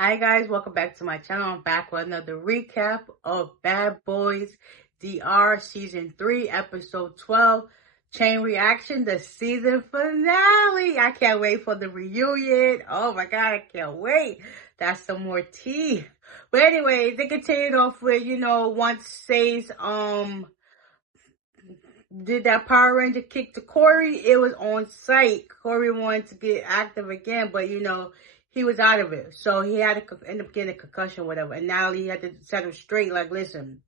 Hi guys, welcome back to my channel. I'm back with another recap of Bad Boys DR Season 3, Episode 12, Chain Reaction, the season finale. I can't wait for the reunion. Oh my god, I can't wait. That's some more tea. But anyways, they continued off with, once Say's did that Power Ranger kick to Corey, it was on site. Corey wanted to get active again, but he was out of it. So he had to end up getting a concussion, whatever. And now he had to set him straight, like, listen,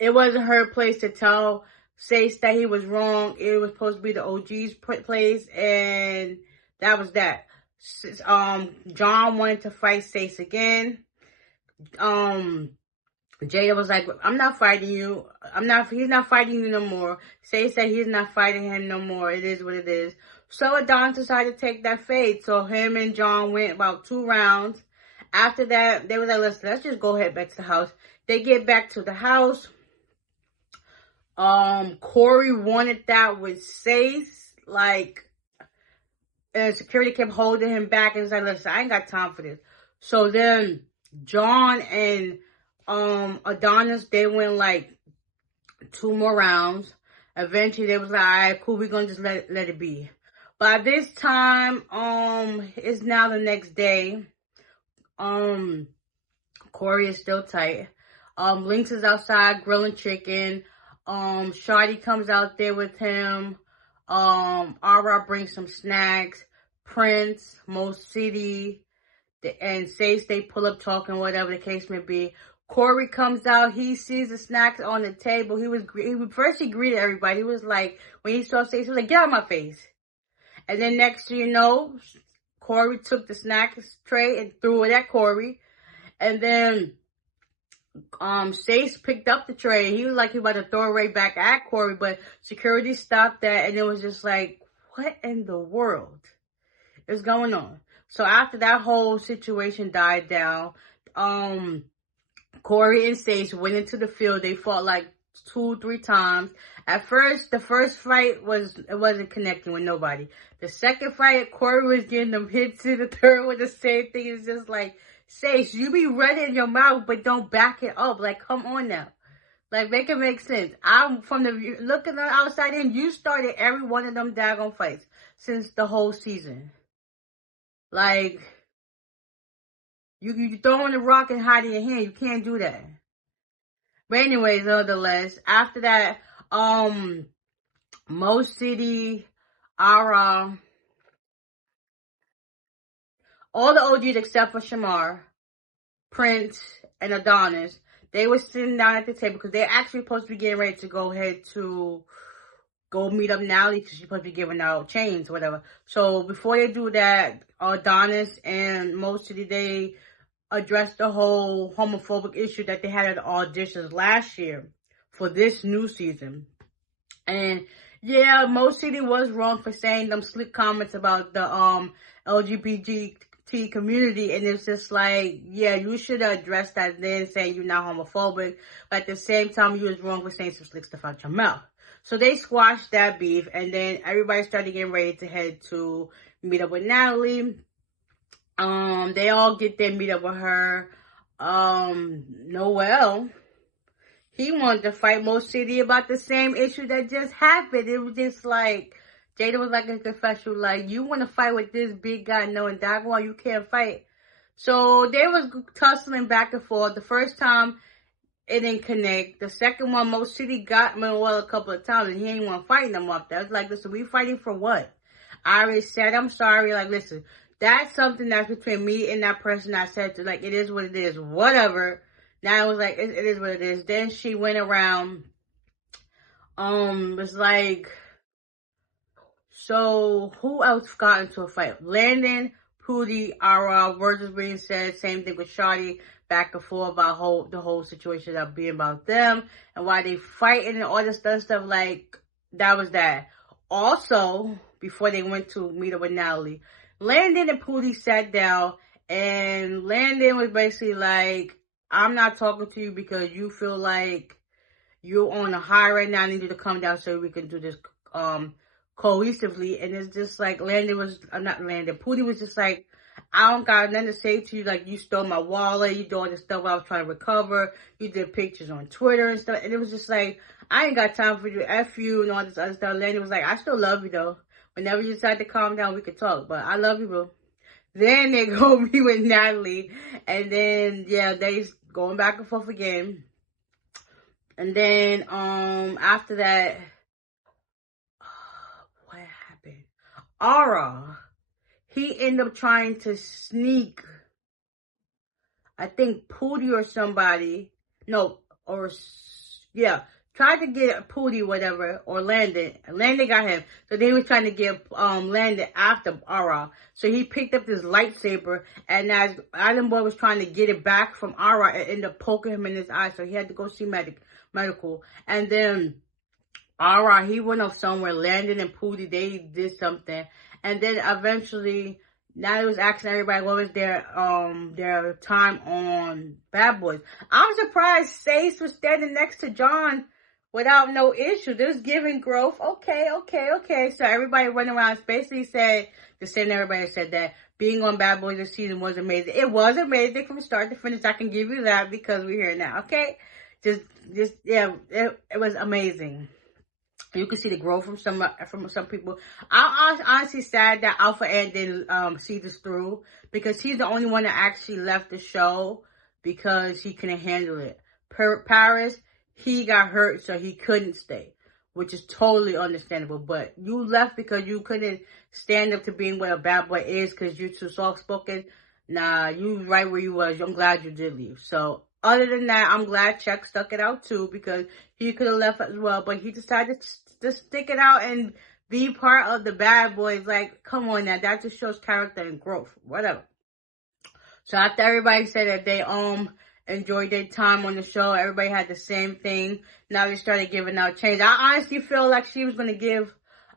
it wasn't her place to tell Sace that he was wrong. It was supposed to be the OG's place, and that was that. John wanted to fight Sace again. Jada was like, I'm not fighting you. He's not fighting you no more. Say said he's not fighting him no more. It is what it is. So Adonis decided to take that fade. So him and John went about 2 rounds. After that, they were like, listen, let's just go head back to the house. They get back to the house. Corey wanted that with Sace. And security kept holding him back and was like, listen, I ain't got time for this. So then John and Adonis, they went like 2 more rounds. Eventually they was like, all right, cool, we're gonna just let it be. By this time, it's now the next day. Corey is still tight. Lynx is outside grilling chicken. Shawty comes out there with him. Ara brings some snacks. Prince, Mo City, and Sace, they pull up talking, whatever the case may be. Corey comes out. He sees the snacks on the table. First he greeted everybody. He was like, when he saw Sace, he was like, get out of my face. And then next thing you know, Corey took the snacks tray and threw it at Corey. And then Sace picked up the tray. He was like he was about to throw it right back at Corey, but security stopped that, and it was just like, what in the world is going on? So after that whole situation died down, Corey and Sace went into the field. They fought like 2-3 times. At first, the first fight wasn't connecting with nobody. The second fight, Corey was getting them hits. In the third one, the same thing. It's just like, Sace, you be running your mouth, but don't back it up. Like, come on now. Like, make it make sense. I'm from the looking on the outside in. You started every one of them daggone fights since the whole season. Like, you throwing the rock and hiding your hand. You can't do that. But anyways, nonetheless, after that, Mo City, Ara, all the OGs except for Shamar, Prince, and Adonis, they were sitting down at the table because they're actually supposed to be getting ready to go ahead to go meet up Natalie because she's supposed to be giving out chains or whatever. So before they do that, Adonis and Mo City, they addressed the whole homophobic issue that they had at the auditions last year for this new season. And yeah, Mo City was wrong for saying them slick comments about the LGBT community, and it's just like, yeah, you should have addressed that then, saying you're not homophobic, but at the same time you was wrong for saying some slick stuff out your mouth. So they squashed that beef, and then everybody started getting ready to head to meet up with Natalie. They all get there, meet up with her. Noel, he wanted to fight Mo City about the same issue that just happened. It was just like, Jada was like in confession, like, you want to fight with this big guy knowing daggone you can't fight. So they was tussling back and forth. The first time, it didn't connect. The second one, Mo City got Noel a couple of times, and he ain't want to fight them up there. I was like, listen, we fighting for what? I already said, I'm sorry. Like, listen, that's something that's between me and that person. I said to, like, it is what it is, whatever. Now it was like, it is what it is. Then she went around, was like, so who else got into a fight? Landon, Pootie, Ara, words was being said. Same thing with Shawty, back and forth about the whole situation that being about them and why they fighting and all this other stuff. Like, that was that. Also, before they went to meet up with Natalie, Landon and Pootie sat down, and Landon was basically like, I'm not talking to you because you feel like you're on a high right now. I need you to come down so we can do this cohesively. And it's just like, Pootie was just like, I don't got nothing to say to you. Like, you stole my wallet, you did all this stuff I was trying to recover, you did pictures on Twitter and stuff, and it was just like, I ain't got time for you, F you, and all this other stuff. Landon was like, I still love you, though. Whenever you decide to calm down, we could talk, but I love you, bro. Then they go meet with Natalie, and then, yeah, they going back and forth again. And then, after that, what happened? Aura, he ended up trying to sneak, I think, Pootie or somebody. No, or, yeah, tried to get Pootie, whatever, or Landon. Landon got him. So they was trying to get Landon after Aura. So he picked up this lightsaber, and as Island Boy was trying to get it back from Aura, it ended up poking him in his eye. So he had to go see medical. And then Aura, he went off somewhere. Landon and Pootie, they did something. And then eventually, now it was asking everybody what was their time on Bad Boys. I'm surprised Sace was standing next to John without no issue. They was giving growth. Okay. So everybody went around basically said, the same everybody said that being on Bad Boys this season was amazing. It was amazing from start to finish. I can give you that because we're here now. Okay. Just yeah, it was amazing. You can see the growth from some people. I'm honestly sad that Alpha Ant didn't see this through, because he's the only one that actually left the show because he couldn't handle it. Paris, he got hurt, so he couldn't stay, which is totally understandable. But you left because you couldn't stand up to being what a bad boy is because you're too soft-spoken. Nah, you right where you was. I'm glad you did leave. So other than that, I'm glad Chuck stuck it out too, because he could have left as well, but he decided to stick it out and be part of the Bad Boys. Like, come on now, that just shows character and growth, whatever. So after everybody said that they enjoyed their time on the show, everybody had the same thing. Now they started giving out chains. I honestly feel like she was gonna give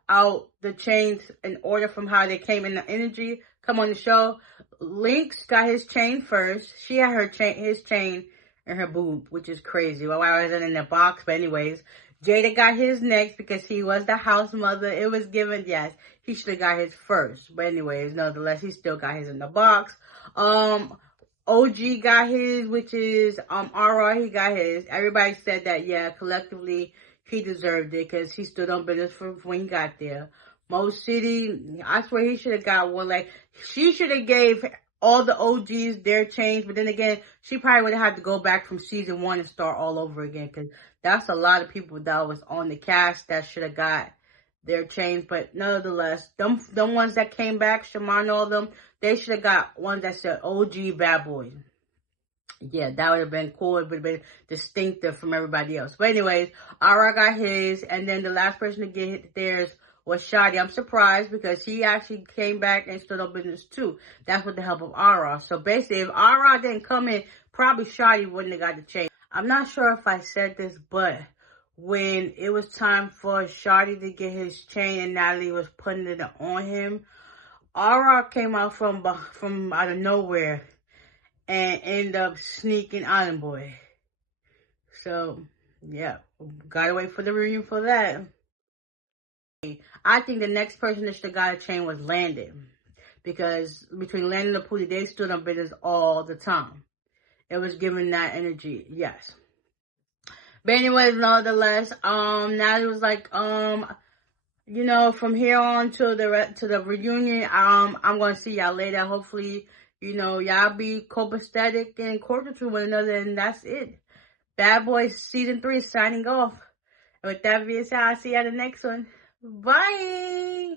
out the chains in order from how they came in the energy. Come on the show. Lynx got his chain first. She had his chain in her boob, which is crazy. Well, why was it in the box? But anyways, Jada got his next because he was the house mother. It was given, yes, he should have got his first. But anyways, nonetheless, he still got his in the box. OG got his, which is Aura, he got his. Everybody said that, yeah, collectively, he deserved it because he stood on business for when he got there. Mo City, I swear he should have got one. Like, she should have gave all the OGs their change, but then again, she probably would have had to go back from season 1 and start all over again, because that's a lot of people that was on the cast that should have got their change. But nonetheless, them ones that came back, Shamar and all of them, they should have got ones that said OG Bad Boys. Yeah, that would have been cool. It would have been distinctive from everybody else. But anyways, Aura got his, and then the last person to get theirs was Shadi. I'm surprised because he actually came back and stood up business too. That's with the help of Aura. So basically, if Aura didn't come in, probably Shadi wouldn't have got the change. I'm not sure if I said this, but when it was time for Shadi to get his chain and Natalie was putting it on him, Aura came out from out of nowhere and ended up sneaking Island Boy. So, yeah, gotta wait for the reunion for that. I think the next person that should have got a chain was Landon, because between Landon and Pootie, they stood on business all the time. It was giving that energy, yes. But anyways, nonetheless, now it was like, you know, from here on to the reunion, I'm gonna see y'all later. Hopefully, you know, y'all be copacetic and cordial to one another, and that's it. Bad Boys Season 3 is signing off. And with that being said, I'll see you at the next one. Bye!